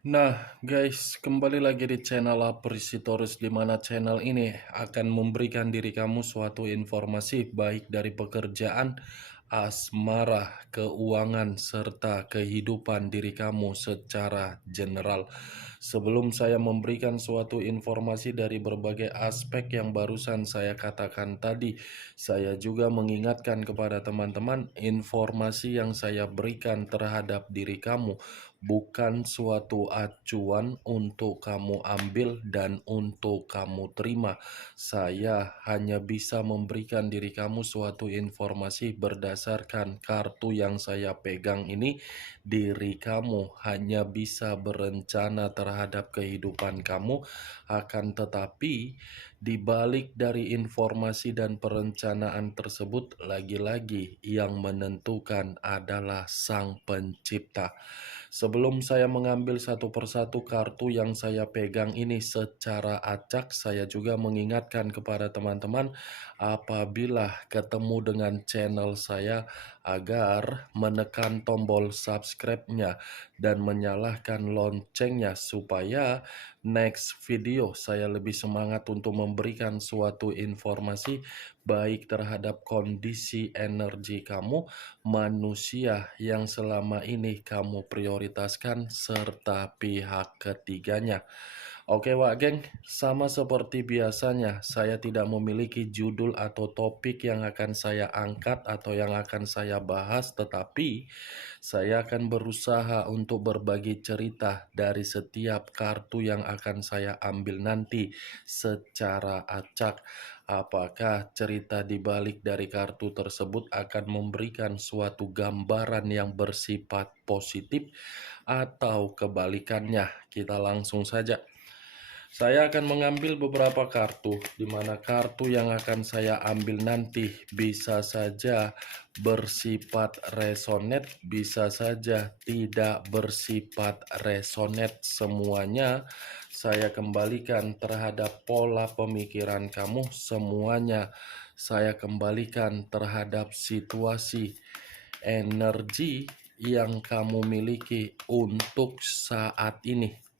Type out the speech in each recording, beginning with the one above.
Nah, guys, kembali lagi di channel Aprisitorus, di mana channel ini akan memberikan diri kamu suatu informasi baik dari pekerjaan, asmara, keuangan, serta kehidupan diri kamu secara general. Sebelum saya memberikan suatu informasi dari berbagai aspek yang barusan saya katakan tadi, saya juga mengingatkan kepada teman-teman informasi yang saya berikan terhadap diri kamu bukan suatu acuan untuk kamu ambil dan untuk kamu terima. Saya hanya bisa memberikan diri kamu suatu informasi berdasarkan kartu yang saya pegang ini. Diri kamu hanya bisa berencana terhadap kehidupan kamu, akan tetapi di balik dari informasi dan perencanaan tersebut, lagi-lagi yang menentukan adalah Sang Pencipta. Sebelum saya mengambil satu persatu kartu yang saya pegang ini secara acak, saya juga mengingatkan kepada teman-teman apabila ketemu dengan channel saya agar menekan tombol subscribe-nya dan menyalakan loncengnya supaya next video saya lebih semangat untuk memberikan suatu informasi baik terhadap kondisi energi kamu, manusia yang selama ini kamu prioritaskan, serta pihak ketiganya. Oke Wak Geng, sama seperti biasanya, saya tidak memiliki judul atau topik yang akan saya angkat atau yang akan saya bahas, tetapi saya akan berusaha untuk berbagi cerita dari setiap kartu yang akan saya ambil nanti secara acak. Apakah cerita di balik dari kartu tersebut akan memberikan suatu gambaran yang bersifat positif atau kebalikannya? Kita langsung saja. Saya akan mengambil beberapa kartu, di mana kartu yang akan saya ambil nanti bisa saja bersifat resonate, bisa saja tidak bersifat resonate. Semuanya saya kembalikan terhadap pola pemikiran kamu, semuanya saya kembalikan terhadap situasi energi yang kamu miliki untuk saat ini.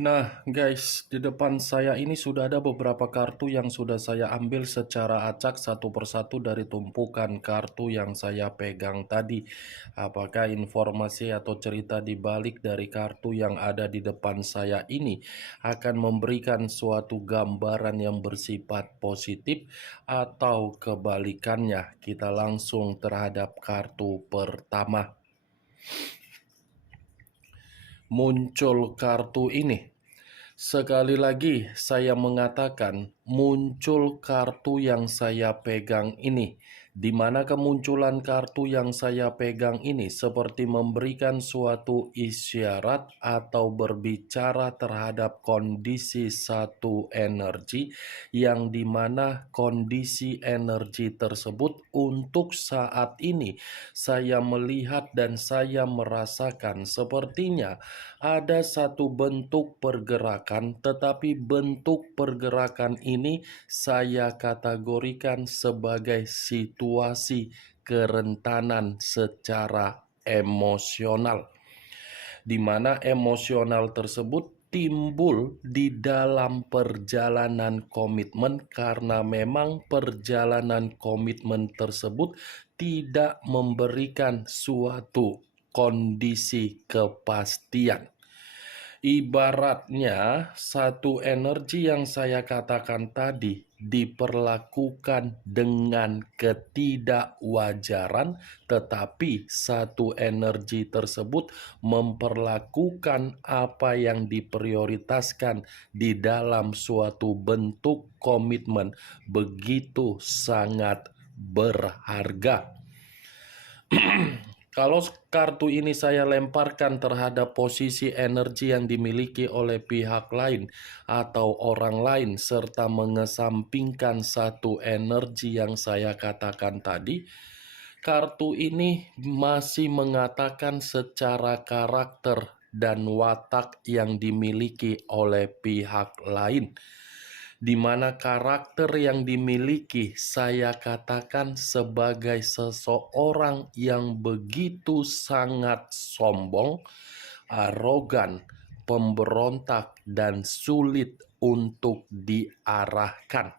Nah guys, di depan saya ini sudah ada beberapa kartu yang sudah saya ambil secara acak satu persatu dari tumpukan kartu yang saya pegang tadi. Apakah informasi atau cerita di balik dari kartu yang ada di depan saya ini akan memberikan suatu gambaran yang bersifat positif atau kebalikannya? Kita langsung terhadap kartu pertama. Muncul kartu ini. Sekali lagi saya mengatakan muncul kartu yang saya pegang ini, di mana kemunculan kartu yang saya pegang ini seperti memberikan suatu isyarat atau berbicara terhadap kondisi satu energi, yang dimana kondisi energi tersebut untuk saat ini saya melihat dan saya merasakan sepertinya ada satu bentuk pergerakan, tetapi bentuk pergerakan ini saya kategorikan sebagai situasi kerentanan secara emosional, di mana emosional tersebut timbul di dalam perjalanan komitmen karena memang perjalanan komitmen tersebut tidak memberikan suatu kondisi kepastian. Ibaratnya satu energi yang saya katakan tadi diperlakukan dengan ketidakwajaran, tetapi satu energi tersebut memperlakukan apa yang diprioritaskan di dalam suatu bentuk komitmen begitu sangat berharga. Kalau kartu ini saya lemparkan terhadap posisi energi yang dimiliki oleh pihak lain atau orang lain, serta mengesampingkan satu energi yang saya katakan tadi, kartu ini masih mengatakan secara karakter dan watak yang dimiliki oleh pihak lain, di mana karakter yang dimiliki saya katakan sebagai seseorang yang begitu sangat sombong, arogan, pemberontak, dan sulit untuk diarahkan.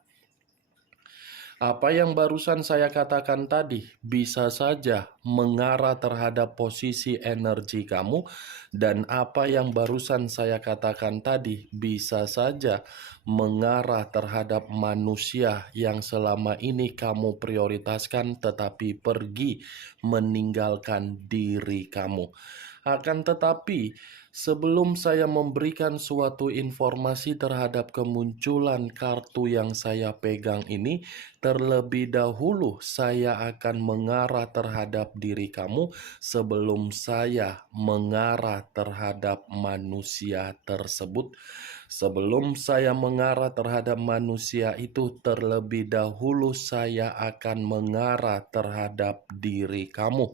Apa yang barusan saya katakan tadi bisa saja mengarah terhadap posisi energi kamu, dan apa yang barusan saya katakan tadi bisa saja mengarah terhadap manusia yang selama ini kamu prioritaskan tetapi pergi meninggalkan diri kamu. Akan tetapi, sebelum saya memberikan suatu informasi terhadap kemunculan kartu yang saya pegang ini, terlebih dahulu saya akan mengarah terhadap diri kamu sebelum saya mengarah terhadap manusia tersebut. Sebelum saya mengarah terhadap manusia itu, terlebih dahulu saya akan mengarah terhadap diri kamu.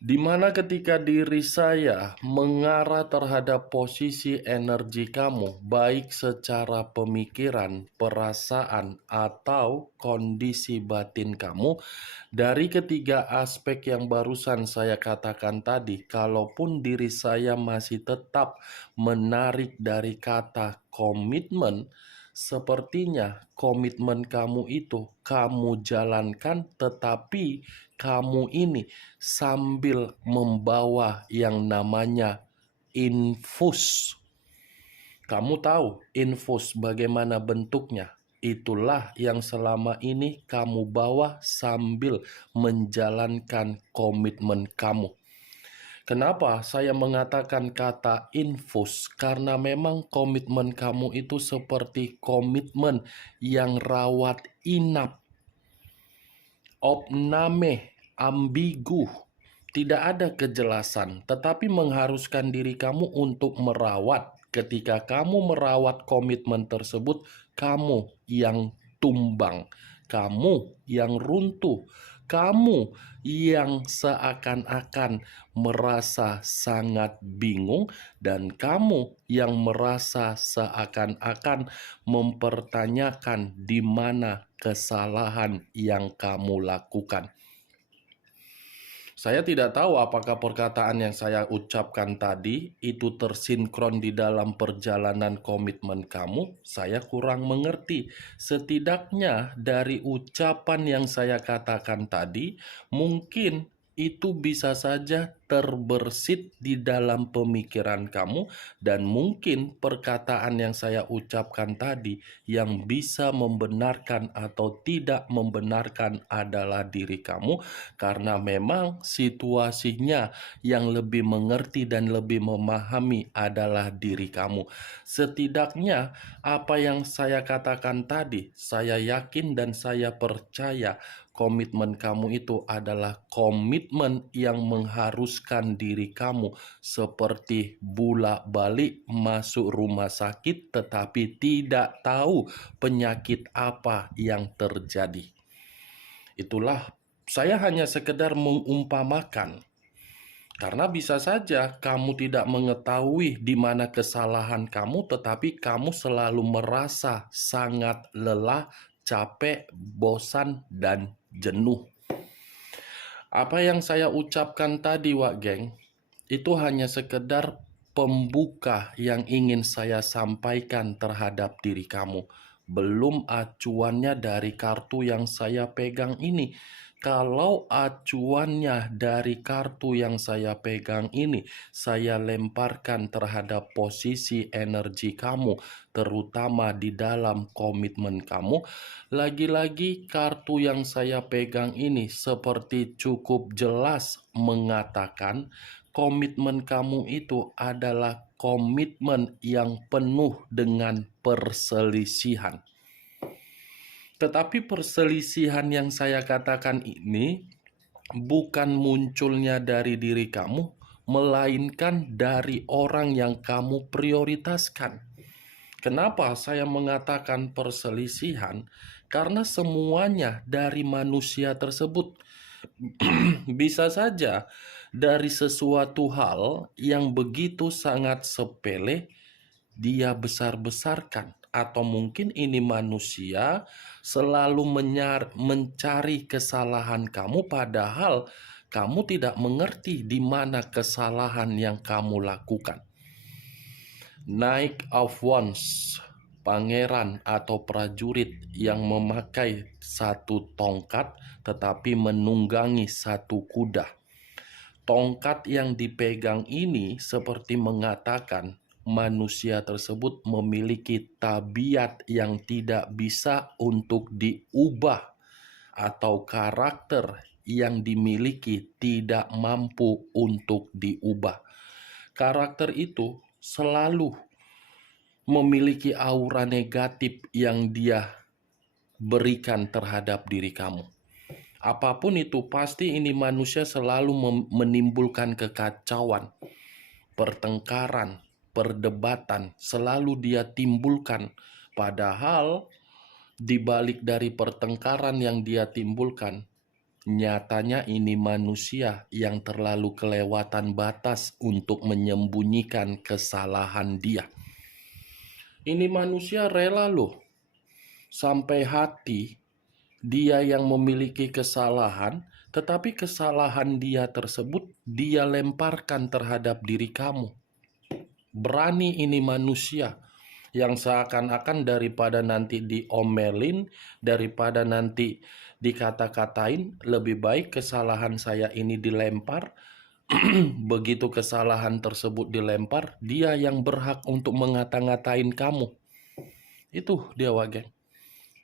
Di mana ketika diri saya mengarah terhadap posisi energi kamu, baik secara pemikiran, perasaan, atau kondisi batin kamu, dari ketiga aspek yang barusan saya katakan tadi, kalaupun diri saya masih tetap menarik dari kata komitmen, sepertinya komitmen kamu itu kamu jalankan, tetapi kamu ini sambil membawa yang namanya infus. Kamu tahu infus bagaimana bentuknya? Itulah yang selama ini kamu bawa sambil menjalankan komitmen kamu. Kenapa saya mengatakan kata infus? Karena memang komitmen kamu itu seperti komitmen yang rawat inap, opname, ambigu, tidak ada kejelasan, tetapi mengharuskan diri kamu untuk merawat. Ketika kamu merawat komitmen tersebut, kamu yang tumbang, kamu yang runtuh, kamu yang seakan-akan merasa sangat bingung, dan kamu yang merasa seakan-akan mempertanyakan di mana kesalahan yang kamu lakukan. Saya tidak tahu apakah perkataan yang saya ucapkan tadi itu tersinkron di dalam perjalanan komitmen kamu. Saya kurang mengerti. Setidaknya dari ucapan yang saya katakan tadi, mungkin itu bisa saja terbersit di dalam pemikiran kamu, dan mungkin perkataan yang saya ucapkan tadi yang bisa membenarkan atau tidak membenarkan adalah diri kamu, karena memang situasinya yang lebih mengerti dan lebih memahami adalah diri kamu. Setidaknya apa yang saya katakan tadi, saya yakin dan saya percaya komitmen kamu itu adalah komitmen yang mengharuskan diri kamu seperti bolak-balik masuk rumah sakit tetapi tidak tahu penyakit apa yang terjadi. Itulah, saya hanya sekedar mengumpamakan. Karena bisa saja kamu tidak mengetahui di mana kesalahan kamu, tetapi kamu selalu merasa sangat lelah, capek, bosan, dan jenuh. Apa yang saya ucapkan tadi, Wak Geng, itu hanya sekedar pembuka yang ingin saya sampaikan terhadap diri kamu. Belum acuannya dari kartu yang saya pegang ini. Kalau acuannya dari kartu yang saya pegang ini, saya lemparkan terhadap posisi energi kamu, terutama di dalam komitmen kamu. Lagi-lagi, kartu yang saya pegang ini seperti cukup jelas mengatakan komitmen kamu itu adalah komitmen yang penuh dengan perselisihan. Tetapi perselisihan yang saya katakan ini bukan munculnya dari diri kamu, melainkan dari orang yang kamu prioritaskan. Kenapa saya mengatakan perselisihan? Karena semuanya dari manusia tersebut. Bisa saja dari sesuatu hal yang begitu sangat sepele, dia besar-besarkan, atau mungkin ini manusia selalu mencari kesalahan kamu, padahal kamu tidak mengerti di mana kesalahan yang kamu lakukan. Knight of Wands, pangeran atau prajurit yang memakai satu tongkat tetapi menunggangi satu kuda. Tongkat yang dipegang ini seperti mengatakan manusia tersebut memiliki tabiat yang tidak bisa untuk diubah, atau karakter yang dimiliki tidak mampu untuk diubah. Karakter itu selalu memiliki aura negatif yang dia berikan terhadap diri kamu. Apapun itu, pasti ini manusia selalu menimbulkan kekacauan, pertengkaran, perdebatan, selalu dia timbulkan. Padahal di balik dari pertengkaran yang dia timbulkan, nyatanya ini manusia yang terlalu kelewatan batas untuk menyembunyikan kesalahan dia. Ini manusia rela loh, sampai hati dia yang memiliki kesalahan, tetapi kesalahan dia tersebut dia lemparkan terhadap diri kamu. Berani ini manusia yang seakan-akan daripada nanti diomelin, daripada nanti dikata-katain, lebih baik kesalahan saya ini dilempar. Begitu kesalahan tersebut dilempar, dia yang berhak untuk mengata-ngatain kamu. Itu dia, Wage.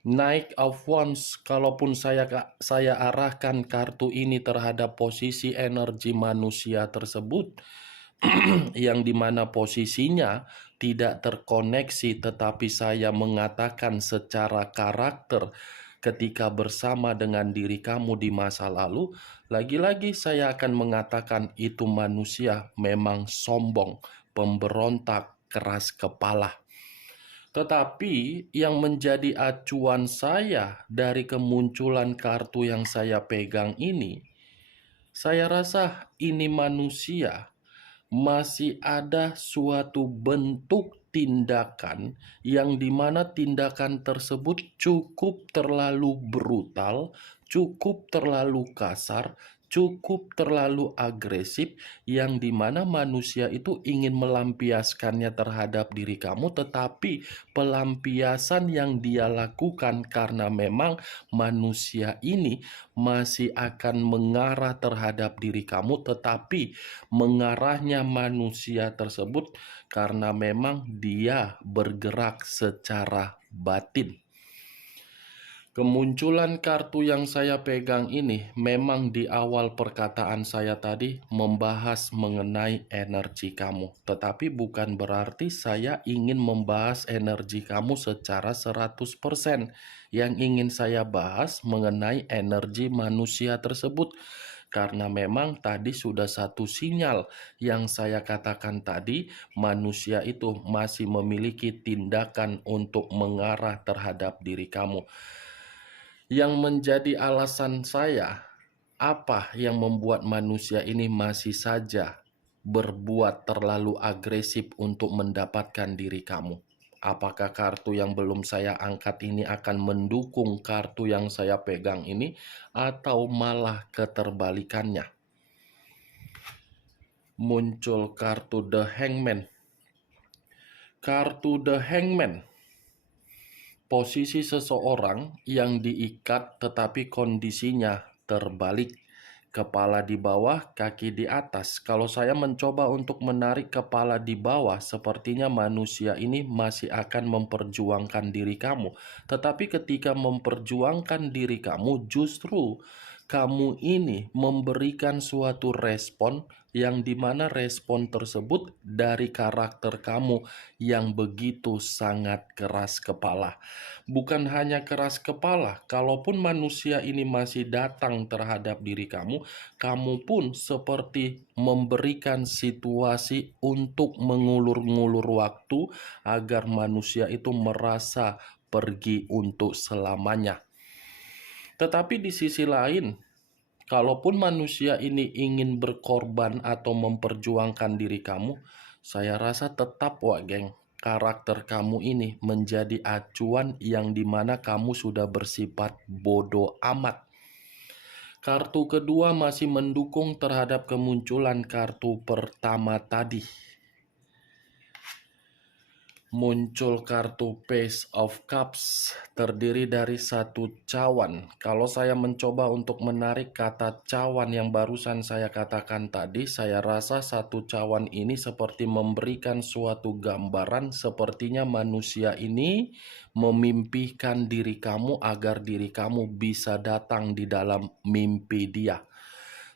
Knight of Wands, kalaupun saya arahkan kartu ini terhadap posisi energi manusia tersebut, yang dimana posisinya tidak terkoneksi, tetapi saya mengatakan secara karakter ketika bersama dengan diri kamu di masa lalu, lagi-lagi saya akan mengatakan itu manusia memang sombong, pemberontak, keras kepala. Tetapi yang menjadi acuan saya dari kemunculan kartu yang saya pegang ini, saya rasa ini manusia masih ada suatu bentuk tindakan yang dimana tindakan tersebut cukup terlalu brutal, cukup terlalu kasar, cukup terlalu agresif, yang dimana manusia itu ingin melampiaskannya terhadap diri kamu, tetapi pelampiasan yang dia lakukan karena memang manusia ini masih akan mengarah terhadap diri kamu, tetapi mengarahnya manusia tersebut karena memang dia bergerak secara batin. Kemunculan kartu yang saya pegang ini memang di awal perkataan saya tadi membahas mengenai energi kamu. Tetapi bukan berarti saya ingin membahas energi kamu secara 100%. Yang ingin saya bahas mengenai energi manusia tersebut. Karena memang tadi sudah satu sinyal yang saya katakan tadi, manusia itu masih memiliki tindakan untuk mengarah terhadap diri kamu. Yang menjadi alasan saya, apa yang membuat manusia ini masih saja berbuat terlalu agresif untuk mendapatkan diri kamu? Apakah kartu yang belum saya angkat ini akan mendukung kartu yang saya pegang ini, atau malah keterbalikannya? Muncul kartu The Hangman. Kartu The Hangman, posisi seseorang yang diikat tetapi kondisinya terbalik. Kepala di bawah, kaki di atas. Kalau saya mencoba untuk menarik kepala di bawah, sepertinya manusia ini masih akan memperjuangkan diri kamu. Tetapi ketika memperjuangkan diri kamu, justru kamu ini memberikan suatu respon yang dimana respon tersebut dari karakter kamu yang begitu sangat keras kepala. Bukan hanya keras kepala, kalaupun manusia ini masih datang terhadap diri kamu, kamu pun seperti memberikan situasi untuk mengulur-ngulur waktu agar manusia itu merasa pergi untuk selamanya. Tetapi di sisi lain, kalaupun manusia ini ingin berkorban atau memperjuangkan diri kamu, saya rasa tetap, wak geng, karakter kamu ini menjadi acuan yang dimana kamu sudah bersifat bodoh amat. Kartu kedua masih mendukung terhadap kemunculan kartu pertama tadi. Muncul kartu Page of Cups terdiri dari satu cawan. Kalau saya mencoba untuk menarik kata cawan yang barusan saya katakan tadi, saya rasa satu cawan ini seperti memberikan suatu gambaran sepertinya manusia ini memimpikan diri kamu agar diri kamu bisa datang di dalam mimpi dia.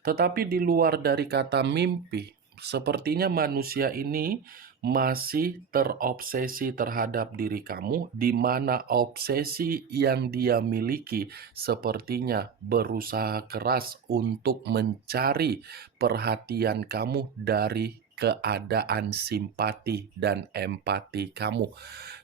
Tetapi di luar dari kata mimpi, sepertinya manusia ini masih terobsesi terhadap diri kamu, di mana obsesi yang dia miliki sepertinya berusaha keras untuk mencari perhatian kamu dari keadaan simpati dan empati kamu.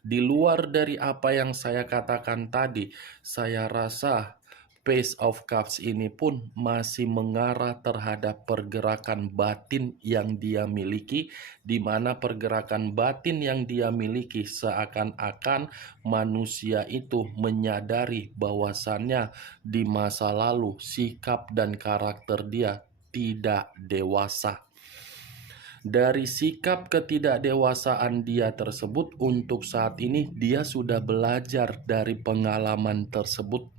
Di luar dari apa yang saya katakan tadi, saya rasa Page of Cups ini pun masih mengarah terhadap pergerakan batin yang dia miliki, di mana pergerakan batin yang dia miliki seakan-akan manusia itu menyadari bahwasannya di masa lalu sikap dan karakter dia tidak dewasa. Dari sikap ketidakdewasaan dia tersebut, untuk saat ini dia sudah belajar dari pengalaman tersebut.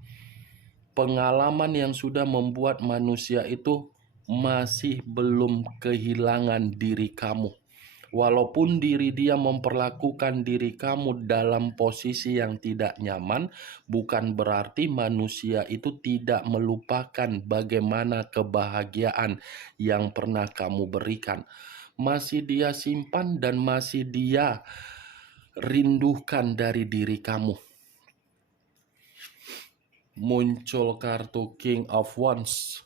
Pengalaman yang sudah membuat manusia itu masih belum kehilangan diri kamu. Walaupun diri dia memperlakukan diri kamu dalam posisi yang tidak nyaman, bukan berarti manusia itu tidak melupakan bagaimana kebahagiaan yang pernah kamu berikan. Masih dia simpan dan masih dia rindukan dari diri kamu. Muncul kartu King of Wands,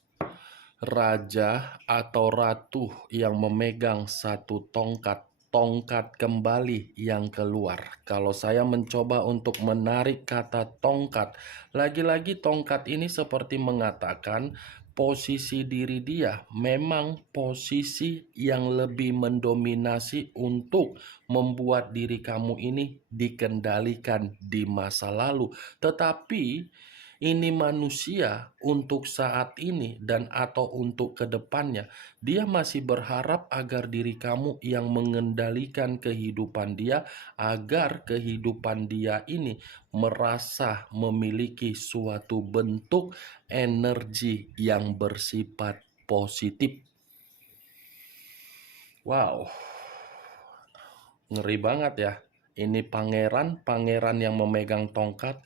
raja atau ratu yang memegang satu tongkat kembali yang keluar. Kalau saya mencoba untuk menarik kata tongkat, lagi-lagi tongkat ini seperti mengatakan posisi diri dia memang posisi yang lebih mendominasi untuk membuat diri kamu ini dikendalikan di masa lalu. Tetapi ini manusia untuk saat ini dan atau untuk kedepannya, dia masih berharap agar diri kamu yang mengendalikan kehidupan dia, agar kehidupan dia ini merasa memiliki suatu bentuk energi yang bersifat positif. Wow, ngeri banget ya. Ini pangeran yang memegang tongkat.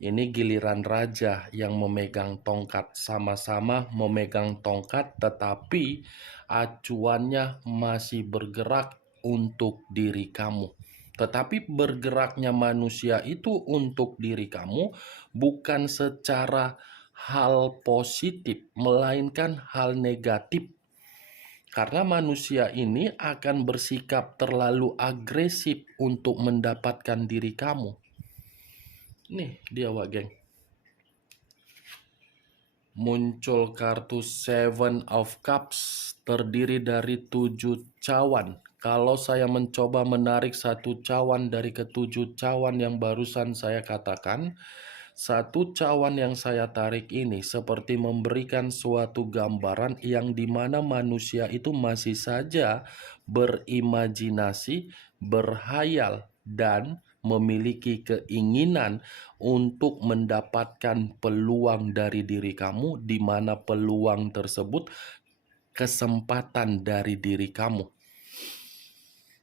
Ini giliran raja yang memegang tongkat, sama-sama memegang tongkat, tetapi acuannya masih bergerak untuk diri kamu. Tetapi bergeraknya manusia itu untuk diri kamu bukan secara hal positif, melainkan hal negatif. Karena manusia ini akan bersikap terlalu agresif untuk mendapatkan diri kamu. Nih dia, wak geng. Muncul kartu Seven of Cups terdiri dari 7 cawan. Kalau saya mencoba menarik satu cawan dari ketujuh cawan yang barusan saya katakan, satu cawan yang saya tarik ini seperti memberikan suatu gambaran yang dimana manusia itu masih saja berimajinasi, berhayal, dan memiliki keinginan untuk mendapatkan peluang dari diri kamu, di mana peluang tersebut kesempatan dari diri kamu.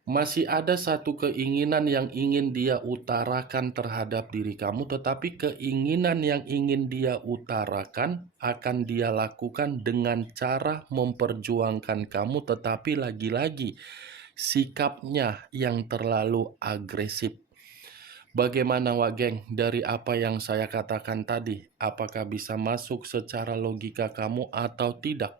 Masih ada satu keinginan yang ingin dia utarakan terhadap diri kamu, tetapi keinginan yang ingin dia utarakan akan dia lakukan dengan cara memperjuangkan kamu, tetapi lagi-lagi sikapnya yang terlalu agresif. Bagaimana Wak Geng dari apa yang saya katakan tadi? Apakah bisa masuk secara logika kamu atau tidak?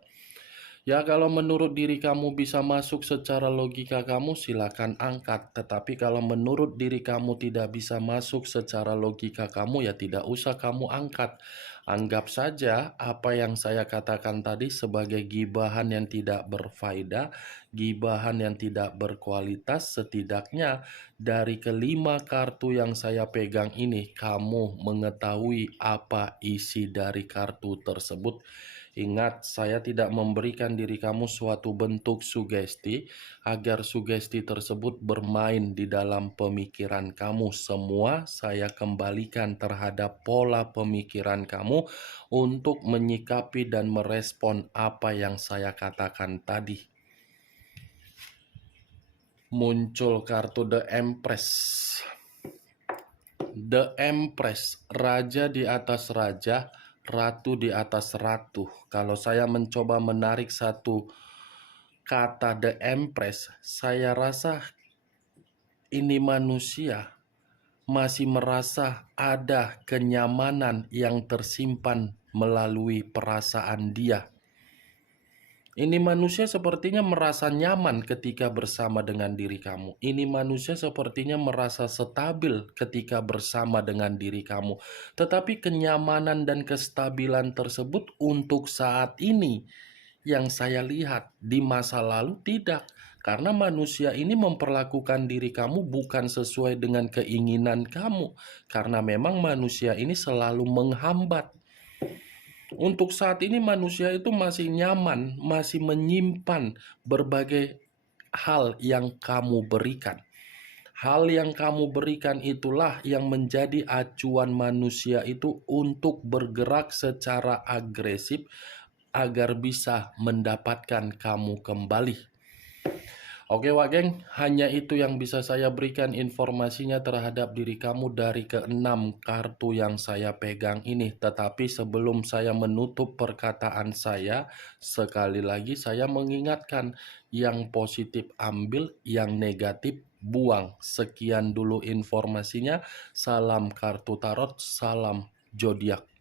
Ya, kalau menurut diri kamu bisa masuk secara logika kamu, silakan angkat. Tetapi kalau menurut diri kamu tidak bisa masuk secara logika kamu, ya tidak usah kamu angkat. Anggap saja apa yang saya katakan tadi sebagai gibahan yang tidak berfaedah, gibahan yang tidak berkualitas. Setidaknya dari kelima kartu yang saya pegang ini, kamu mengetahui apa isi dari kartu tersebut. Ingat, saya tidak memberikan diri kamu suatu bentuk sugesti agar sugesti tersebut bermain di dalam pemikiran kamu. Semua saya kembalikan terhadap pola pemikiran kamu untuk menyikapi dan merespon apa yang saya katakan tadi. Muncul kartu The Empress. The Empress, raja di atas raja, ratu di atas ratu. Kalau saya mencoba menarik satu kata The Empress, saya rasa ini manusia masih merasa ada kenyamanan yang tersimpan melalui perasaan dia. Ini manusia sepertinya merasa nyaman ketika bersama dengan diri kamu. Ini manusia sepertinya merasa stabil ketika bersama dengan diri kamu. Tetapi kenyamanan dan kestabilan tersebut untuk saat ini yang saya lihat, di masa lalu tidak. Karena manusia ini memperlakukan diri kamu bukan sesuai dengan keinginan kamu. Karena memang manusia ini selalu menghambat. Untuk saat ini manusia itu masih nyaman, masih menyimpan berbagai hal yang kamu berikan. Hal yang kamu berikan itulah yang menjadi acuan manusia itu untuk bergerak secara agresif agar bisa mendapatkan kamu kembali. Oke Wak Geng, hanya itu yang bisa saya berikan informasinya terhadap diri kamu dari keenam kartu yang saya pegang ini. Tetapi sebelum saya menutup perkataan saya, sekali lagi saya mengingatkan, yang positif ambil, yang negatif buang. Sekian dulu informasinya. Salam kartu tarot, salam zodiak.